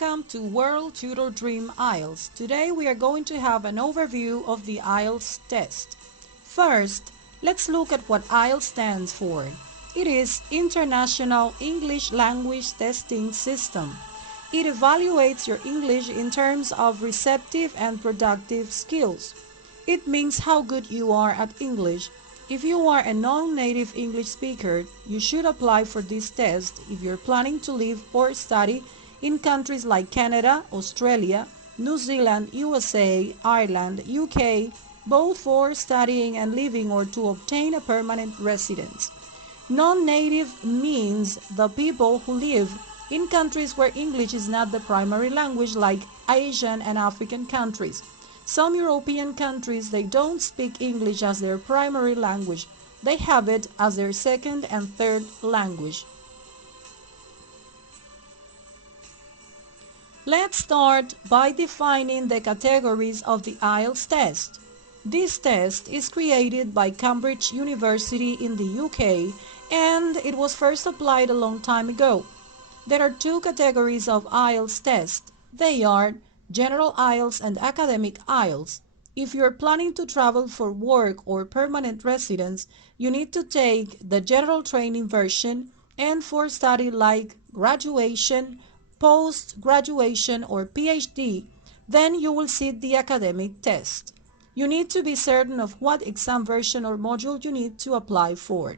Welcome to World Tutor Dream IELTS. Today we are going to have an overview of the IELTS test. First, let's look at what IELTS stands for. It is International English Language Testing System. It evaluates your English in terms of receptive and productive skills. It means how good you are at English. If you are a non-native English speaker, you should apply for this test if you're planning to live or study in countries like Canada, Australia, New Zealand, USA, Ireland, UK, both for studying and living or to obtain a permanent residence. Non-native means the people who live in countries where English is not the primary language, like Asian and African countries. Some European countries, they don't speak English as their primary language. They have it as their second and third language. Let's start by defining the categories of the IELTS test. This test is created by Cambridge University in the UK, and it was first applied a long time ago. There are two categories of IELTS test. They are General IELTS and Academic IELTS. If you're planning to travel for work or permanent residence, you need to take the general training version, and for study like graduation, post-graduation, or PhD, then you will sit the academic test. You need to be certain of what exam version or module you need to apply for.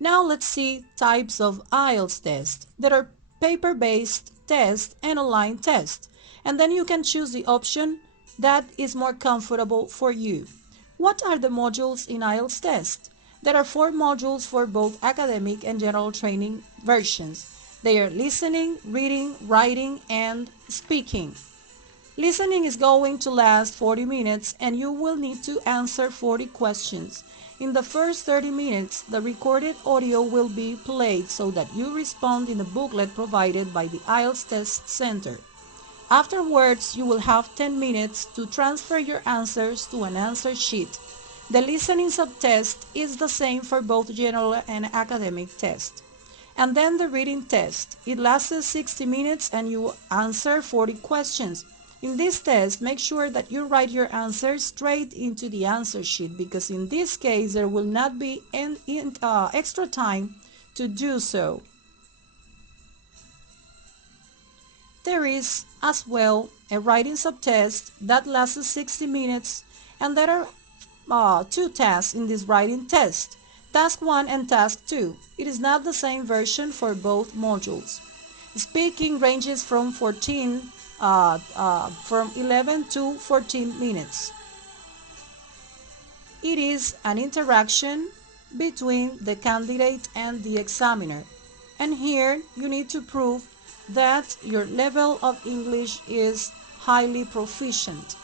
Now let's see types of IELTS tests. There are paper-based tests and online tests, and then you can choose the option that is more comfortable for you. What are the modules in IELTS test? There are 4 modules for both academic and general training versions. They are listening, reading, writing, and speaking. Listening is going to last 40 minutes, and you will need to answer 40 questions. In the first 30 minutes, the recorded audio will be played so that you respond in the booklet provided by the IELTS Test Center. Afterwards, you will have 10 minutes to transfer your answers to an answer sheet. The listening subtest is the same for both general and academic tests. And then the reading test. It lasts 60 minutes and you answer 40 questions. In this test, make sure that you write your answers straight into the answer sheet, because in this case there will not be extra time to do so. There is as well a writing subtest that lasts 60 minutes, and there are 2 tasks in this writing test, Task 1 and Task 2. It is not the same version for both modules. Speaking ranges from 11 to 14 minutes. It is an interaction between the candidate and the examiner, and here you need to prove that your level of English is highly proficient.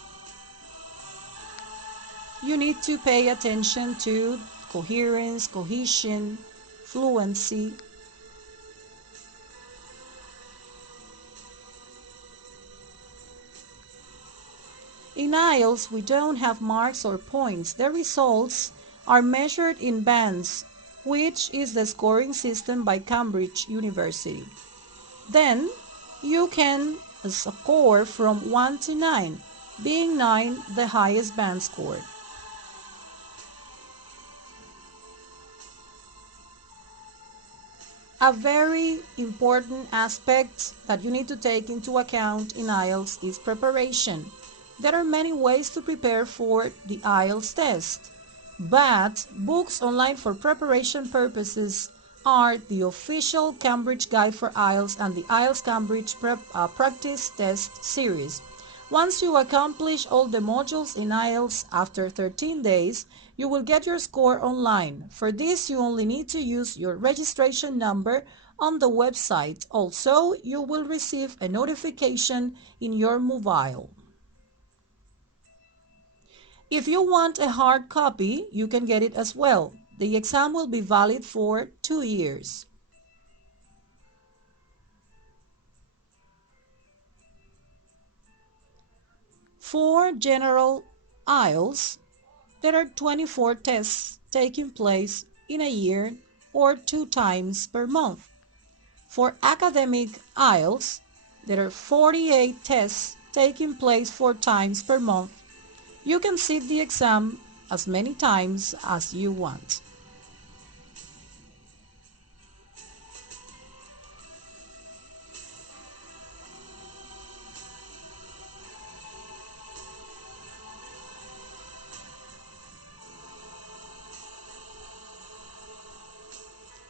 You need to pay attention to coherence, cohesion, fluency. In IELTS, we don't have marks or points. The results are measured in bands, which is the scoring system by Cambridge University. Then, you can score from 1 to 9, being 9 the highest band score. A very important aspect that you need to take into account in IELTS is preparation. There are many ways to prepare for the IELTS test, but books online for preparation purposes are the official Cambridge Guide for IELTS and the IELTS Cambridge Practice Test Series. Once you accomplish all the modules in IELTS after 13 days, you will get your score online. For this, you only need to use your registration number on the website. Also, you will receive a notification in your mobile. If you want a hard copy, you can get it as well. The exam will be valid for 2 years. For General IELTS, there are 24 tests taking place in a year or 2 times per month. For Academic IELTS, There are 48 tests taking place 4 times per month. You can sit the exam as many times as you want.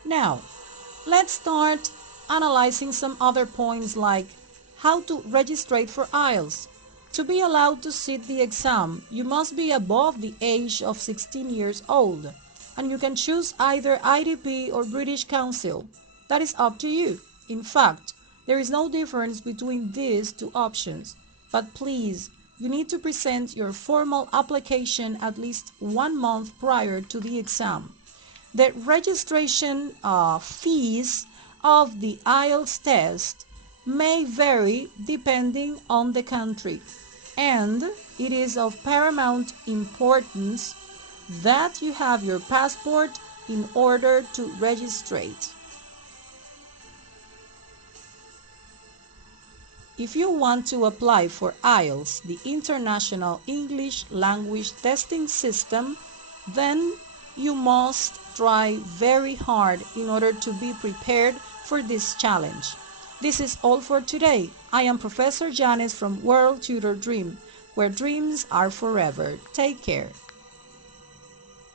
Now, let's start analyzing some other points like how to register for Ielts. To be allowed to sit the exam, you must be above the age of 16 years old, and you can choose either IDP or British Council. That is up to you. In fact, there is no difference between these two options, but please, you need to present your formal application at least 1 month prior to the exam. The registration fees of the Ielts test may vary depending on the country, and it is of paramount importance that you have your passport in order to register it. If you want to apply for Ielts, the International English Language Testing System, then you must try very hard in order to be prepared for this challenge. This is all for today. I am Professor Janice from World Tutor Dream, where dreams are forever. Take care.